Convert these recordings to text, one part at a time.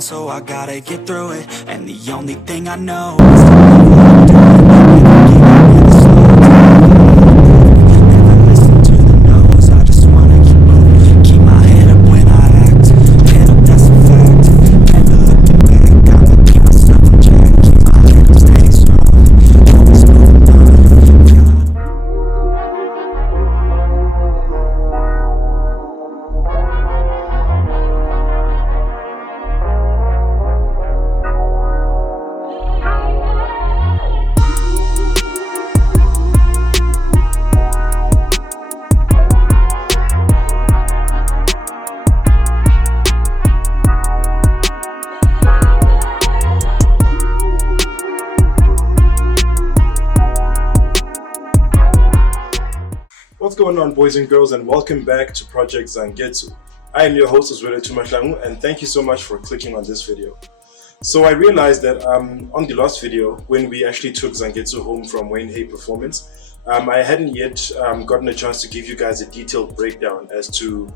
So I gotta get through it, and the only thing I know is to love what I'm doing. Never listen to the no's, I just wanna keep moving. Keep my head up when I act, head up, that's a fact. Never looking back, I'ma keep myself in check. Keep my head up, stay strong, always moving on. What's going on, boys and girls, and welcome back to Project Zangetsu. I am your host, Subaru Impreza, and thank you so much for clicking on this video. So I realized that on the last video, when we actually took Zangetsu home from Wayne Hay Performance, I hadn't yet gotten a chance to give you guys a detailed breakdown as to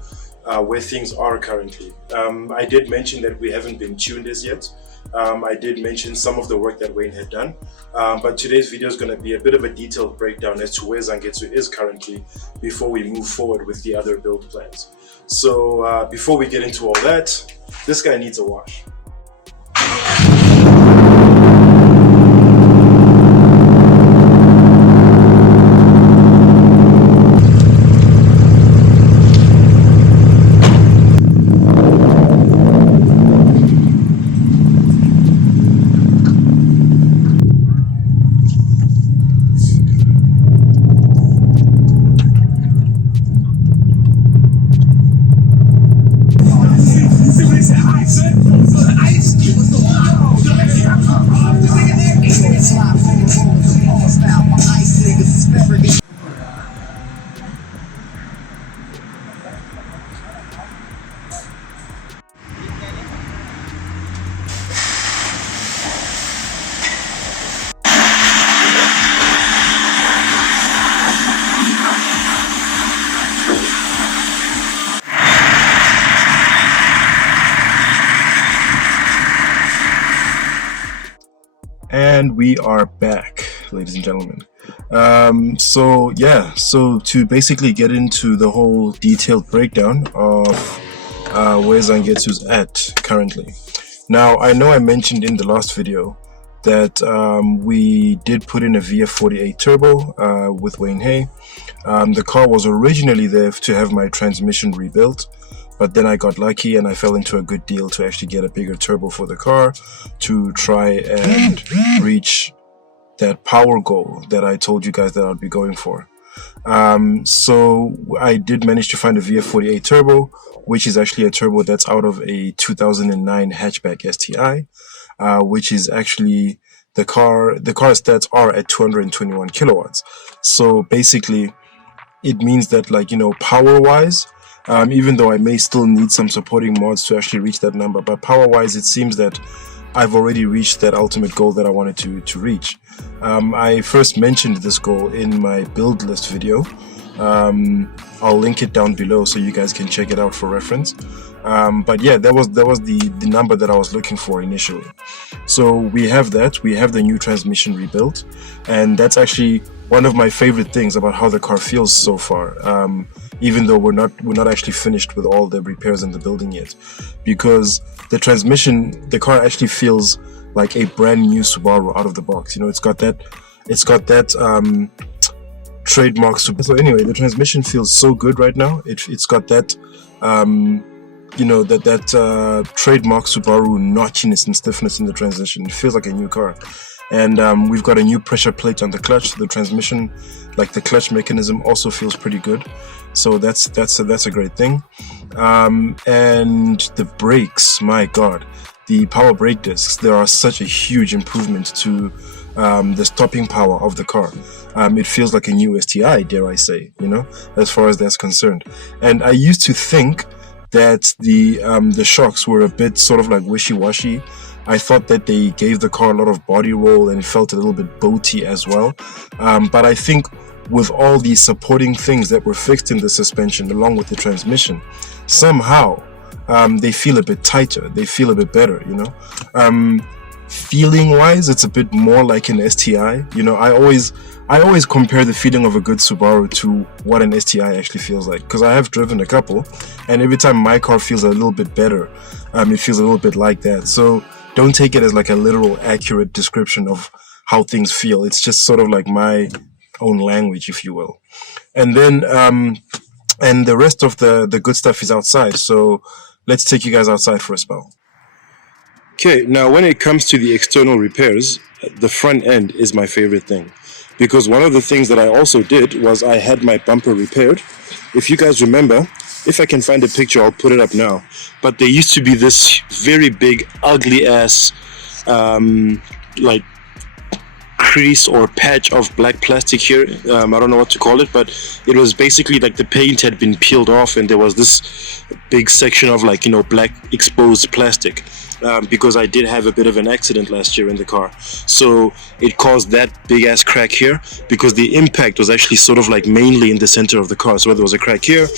where things are currently. I did mention that we haven't been tuned as yet. I did mention some of the work that Wayne had done, but today's video is going to be a bit of a detailed breakdown as to where Zangetsu is currently before we move forward with the other build plans. So before we get into all that, this guy needs a wash. And we are back, ladies and gentlemen. So to basically get into the whole detailed breakdown of where Zangetsu's at currently. Now, I know I mentioned in the last video that we did put in a VF48 turbo with Wayne Hay. The car was originally there to have my transmission rebuilt, but then I got lucky and I fell into a good deal to actually get a bigger turbo for the car to try and reach that power goal that I told you guys that I'd be going for. So I did manage to find a VF48 turbo, which is actually a turbo that's out of a 2009 hatchback STI, which is actually the car stats are at 221 kilowatts. So basically it means that, like, you know, power wise, even though I may still need some supporting mods to actually reach that number, but power-wise, it seems that I've already reached that ultimate goal that I wanted to reach. I first mentioned this goal in my build list video. I'll link it down below so you guys can check it out for reference. But yeah, that was the number that I was looking for initially. So we have that. We have the new transmission rebuilt, and that's actually one of my favorite things about how the car feels so far. Even though we're not actually finished with all the repairs in the building yet, because the car actually feels like a brand new Subaru out of the box. You know, it's got that trademark Subaru. So anyway, the transmission feels so good right now. It's got that you know, that trademark Subaru notchiness and stiffness in the transmission. It feels like a new car. And we've got a new pressure plate on the clutch. The transmission, like the clutch mechanism, also feels pretty good. So that's a great thing. And the brakes, my god, the power brake discs, they are such a huge improvement to the stopping power of the car. It feels like a new STI, dare I say, as far as that's concerned. And I used to think that the shocks were a bit sort of like wishy-washy. I thought that they gave the car a lot of body roll and it felt a little bit boaty as well. But I think with all these supporting things that were fixed in the suspension along with the transmission, somehow they feel a bit tighter, they feel a bit better, feeling wise it's a bit more like an STI. I always compare the feeling of a good Subaru to what an STI actually feels like, because I have driven a couple, and every time my car feels a little bit better, it feels a little bit like that. So don't take it as like a literal accurate description of how things feel. It's just sort of like my own language, if you will. And then and the rest of the good stuff is outside, so let's take you guys outside for a spell. Okay, now when it comes to the external repairs, the front end is my favorite thing, because one of the things that I also did was I had my bumper repaired. If you guys remember, if I can find a picture, I'll put it up now, but there used to be this very big ugly ass like crease or patch of black plastic here. I don't know what to call it, but it was basically like the paint had been peeled off and there was this big section of like black exposed plastic, because I did have a bit of an accident last year in the car, so it caused that big ass crack here because the impact was actually sort of like mainly in the center of the car. So there was a crack here.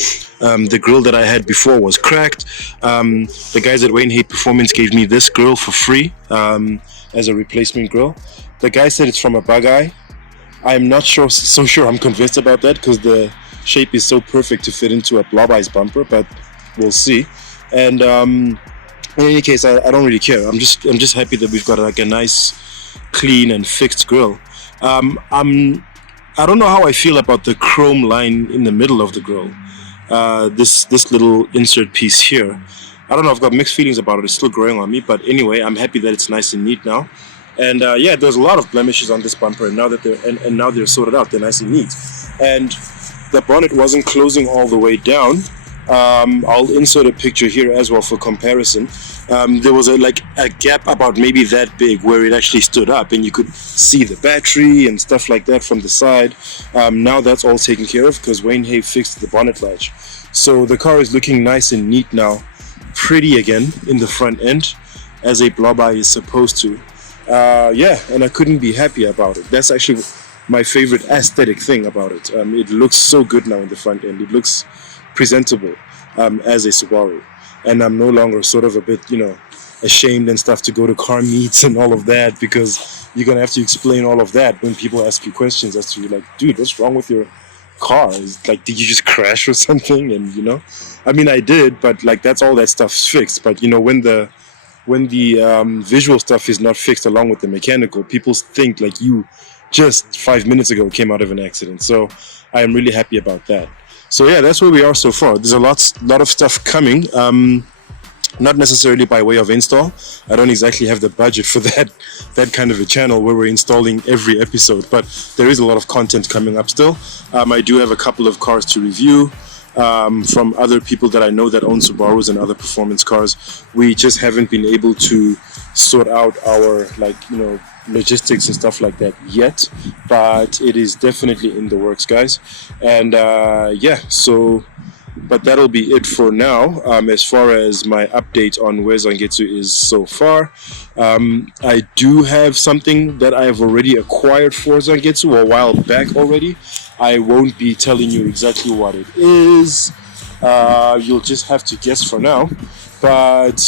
The grill that I had before was cracked. The guys at Wayne Hay Performance gave me this grill for free as a replacement grill. The guy said it's from a bug eye. I'm not so sure I'm convinced about that, because the shape is so perfect to fit into a blob eyes bumper, but we'll see. And in any case, I don't really care. I'm just happy that we've got like a nice, clean and fixed grill. I don't know how I feel about the chrome line in the middle of the grill. This little insert piece here. I don't know. I've got mixed feelings about it. It's still growing on me, but anyway, I'm happy that it's nice and neat now. And yeah, there's a lot of blemishes on this bumper, and now that they're sorted out, they're nice and neat. And the bonnet wasn't closing all the way down. I'll insert a picture here as well for comparison. There was a gap about maybe that big where it actually stood up, and you could see the battery and stuff like that from the side. Now that's all taken care of because Wayne Hay fixed the bonnet latch. So the car is looking nice and neat now, pretty again in the front end, as a blob eye is supposed to. Yeah, and I couldn't be happy about it. That's actually my favorite aesthetic thing about it. It looks so good now in the front end. It looks presentable as a Subaru, and I'm no longer sort of a bit, ashamed and stuff to go to car meets and all of that, because you're gonna have to explain all of that when people ask you questions as to like, dude, what's wrong with your car? Is like, did you just crash or something? And I mean, I did, but like that's all that stuff's fixed. But when the visual stuff is not fixed along with the mechanical, people think like you just 5 minutes ago came out of an accident. So I am really happy about that. So yeah, that's where we are so far. There's a lot of stuff coming, not necessarily by way of install. I don't exactly have the budget for that kind of a channel where we're installing every episode, but there is a lot of content coming up still. I do have a couple of cars to review from other people that I know that own Subarus and other performance cars. We just haven't been able to sort out our logistics and stuff like that yet, but it is definitely in the works, guys. And yeah, so but that'll be it for now. As far as my update on where Zangetsu is so far, I do have something that I have already acquired for Zangetsu a while back already. I won't be telling you exactly what it is. You'll just have to guess for now, but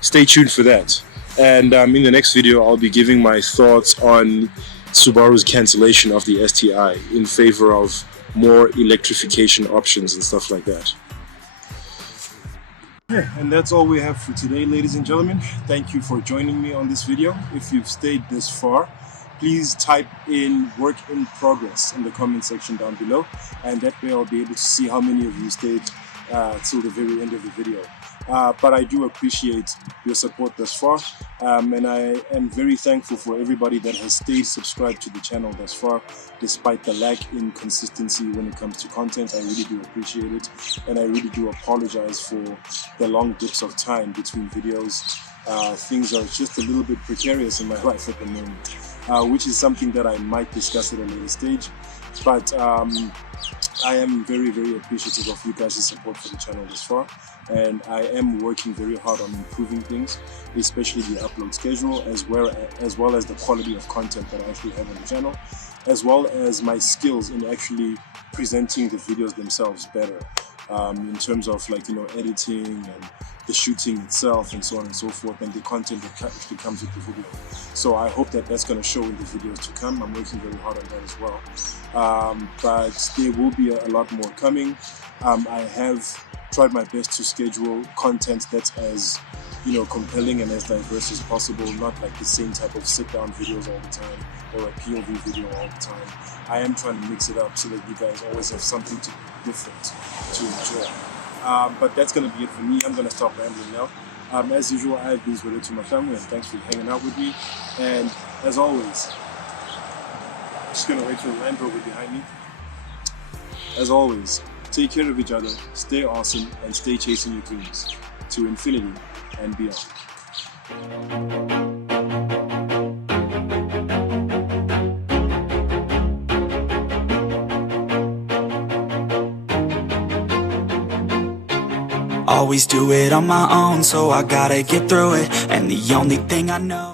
stay tuned for that. And in the next video, I'll be giving my thoughts on Subaru's cancellation of the STI in favor of more electrification options and stuff like that. Okay, and that's all we have for today, ladies and gentlemen. Thank you for joining me on this video. If you've stayed this far, please type in work in progress in the comment section down below, and that way I'll be able to see how many of you stayed till the very end of the video. But I do appreciate your support thus far, and I am very thankful for everybody that has stayed subscribed to the channel thus far, despite the lack in consistency when it comes to content. I really do appreciate it, and I really do apologize for the long dips of time between videos. things are just a little bit precarious in my life at the moment, which is something that I might discuss at a later stage. But I am very, very appreciative of you guys' support for the channel this far, and I am working very hard on improving things, especially the upload schedule, as well as the quality of content that I actually have on the channel, as well as my skills in actually presenting the videos themselves better, in terms of, like, you know, editing and the shooting itself and so on and so forth, and the content that actually comes with the video. So I hope that that's going to show in the videos to come. I'm working very hard on that as well. But there will be a lot more coming. I have tried my best to schedule content that's as, you know, compelling and as diverse as possible, not like the same type of sit-down videos all the time or a POV video all the time. I am trying to mix it up so that you guys always have something different to enjoy. But that's going to be it for me. I'm going to stop rambling now. As usual, I have been related to my family, and thanks for hanging out with me. And as always, just going to wait for the Land Rover behind me. As always, take care of each other, stay awesome, and stay chasing your dreams to infinity and beyond. Always do it on my own, so I gotta get through it. And the only thing I know